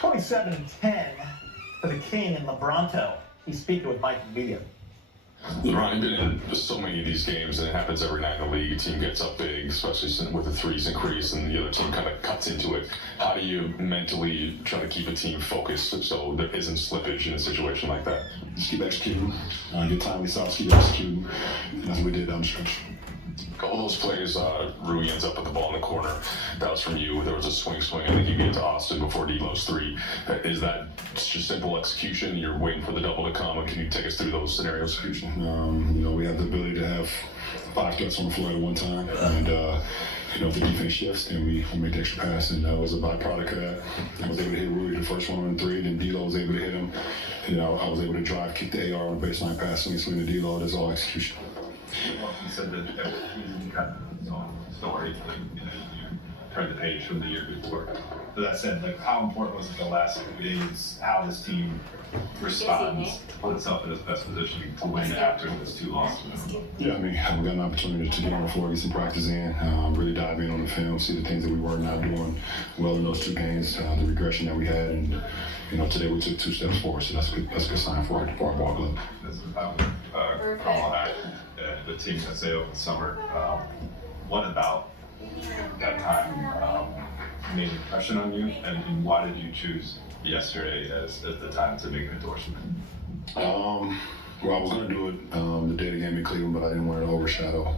27-10 for the King in Lebronto. He's speaking with Mike Media. LeBron, you've been in so many of these games, and it happens every night in the league. A team gets up big, especially with the threes increase, and the other team kind of cuts into it. How do you mentally try to keep a team focused so there isn't slippage in a situation like that? Just keep executing. Get timely shots, keep executing. That's what we did down the stretch. All those plays, Rui ends up with the ball in the corner. That was from you. There was a swing. I think you gave it to Austin before D'Lo's three. Is that just simple execution? You're waiting for the double to come. Can you take us through those scenarios? We have the ability to have 5 threats on the floor at one time, and if the defense shifts, then we make the extra pass, and that was a byproduct of that. I was able to hit Rui the first one on 3, then D'Lo was able to hit him. I was able to drive, kick the AR on the baseline pass, swing to D'Lo. That's all execution. You said that you cut story, you turned the page from the year before. But that said, how important was it the last few days, how this team responds to put itself in its best position to win after this 2 losses? Yeah, I've got an opportunity to get on the floor, get some practice in, really dive in on the film, see the things that we were not doing well in those 2 games, the regression that we had, and today we took 2 steps forward, so that's a good sign for our ball club. This is about Carl the team that say over the summer. What about that time made an impression on you, and why did you choose yesterday as the time to make an endorsement? Well, I was going to do it the day of the game in Cleveland, but I didn't want it to overshadow,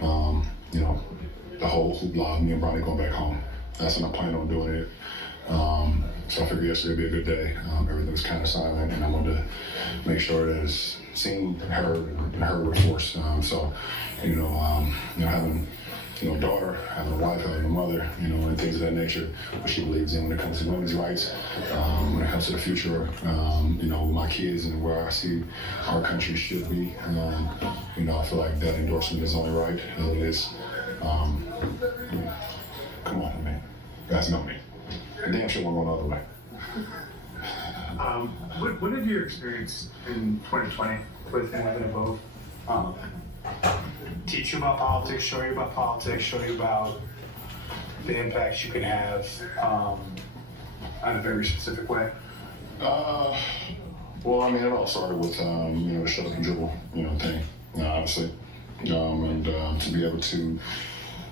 the whole hoopla of me and Bronny going back home. That's when I planned on doing it. So I figured yesterday would be a good day. Everything was kind of silent, and I wanted to make sure that it's seen, heard with force. Having a daughter, having a wife, having a mother, and things of that nature, what she believes in when it comes to women's rights, when it comes to the future, with my kids and where I see our country should be. I feel like that endorsement is only right as it is. Come on, man. You guys know me. I damn sure won't go the other way. What did your experience in 2020 with having a vote teach you about politics, show you about politics, show you about the impacts you can have in a very specific way? It all started with, the shut up and dribble, thing, obviously. And to be able to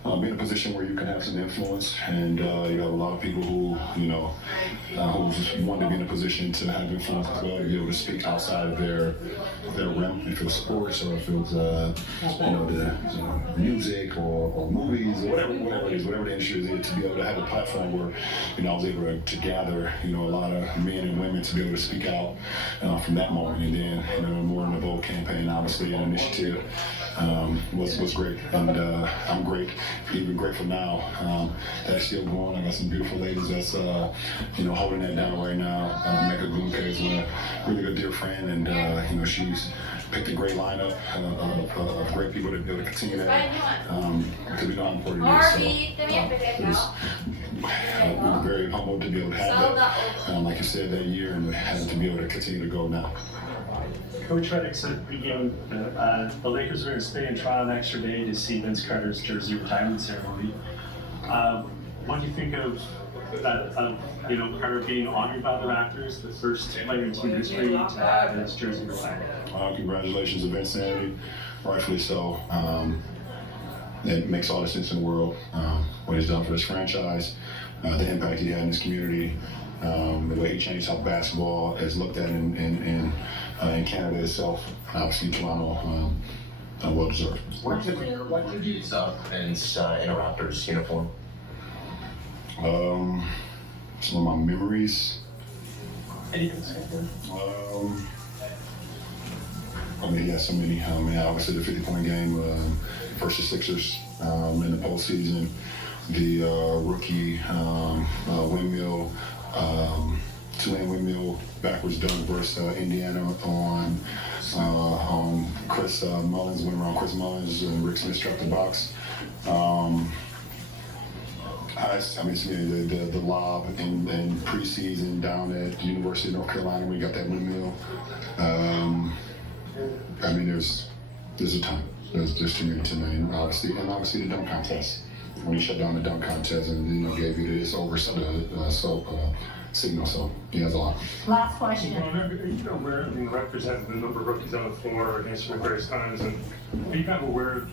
be in a position where you can have some influence, and you have a lot of people who who want to be in a position to have influence as well, to be able to speak outside of their realm, if it's sports or if it's the music or movies or whatever it is, whatever the industry is, to be able to have a platform where I was able to gather a lot of men and women to be able to speak out from that moment, and then more in the vote campaign, obviously an initiative was great, and I'm even grateful now that it's still going. I got some beautiful ladies that's holding that down right now. Mecca Gunke is a really good dear friend, and she's picked a great lineup of great people to be able to continue that, because we know how important it is. So, we're very humbled to be able to have that, like you said, that year, and having to be able to continue to go now. Coach Reddick said at the beginning the Lakers are going to stay in Toronto an extra day to see Vince Carter's jersey retirement ceremony. What do you think of that? Carter being honored by the Raptors, the first player in team history to have his jersey retired? Congratulations to Vince Kennedy, rightfully so. It makes all the sense in the world, what he's done for this franchise, the impact he had in this community, the way he changed how basketball is looked at in Canada itself, obviously Toronto, well deserved. What did you stop in a Raptors uniform? Some of my memories. So many. Obviously the 50-point game versus Sixers in the postseason, the rookie windmill, two-hand windmill backwards dunk versus Indiana on Chris Mullins, went around Chris Mullins and Rick Smith struck the box. The lob in preseason down at the University of North Carolina, we got that windmill. There's a ton. There's too many to name. Obviously the dunk contest. When he shut down the dunk contest and gave you this over soap. signal. So he has a lot. Last question. Well, you know, where the Raptors have a number of rookies on the floor against you at various times, and are you kind of aware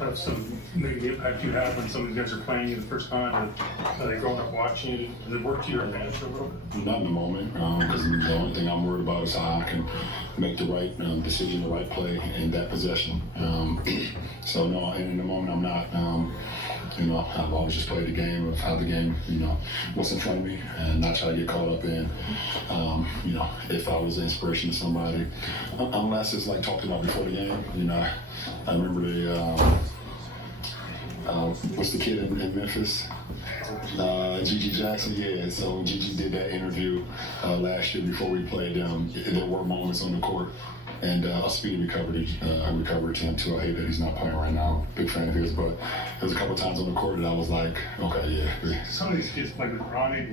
of some maybe the impact you have when some of these guys are playing you the first time, and are they growing up watching you? Does it work to your advantage a little bit? Not in the moment, because the only thing I'm worried about is how I can make the right decision, the right play in that possession. So no, and in the moment I'm not. You know, I've always just played the game of how the game, you know, what's in front of me, and not try to get caught up in, you know, if I was an inspiration to somebody. Unless it's like talked about before the game, you know. I remember what's the kid in Memphis? Gigi Jackson, yeah. So Gigi did that interview last year before we played. There were moments on the court, and a speedy recovery to him too. I hate that he's not playing right now. Big fan of his, but there was a couple times on the court that I was like, okay, yeah. Some of these kids play with Bronny.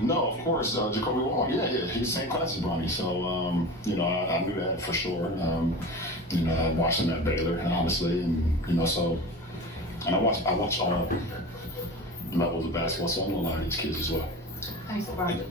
No, of course, Jacoby Walker. Yeah, he's the same class as Bronny. So you know, I knew that for sure. You know, I watched him at Baylor, honestly, and you know, so. And I watch all levels of basketball, so I know a lot of these kids as well. Thanks, Brian.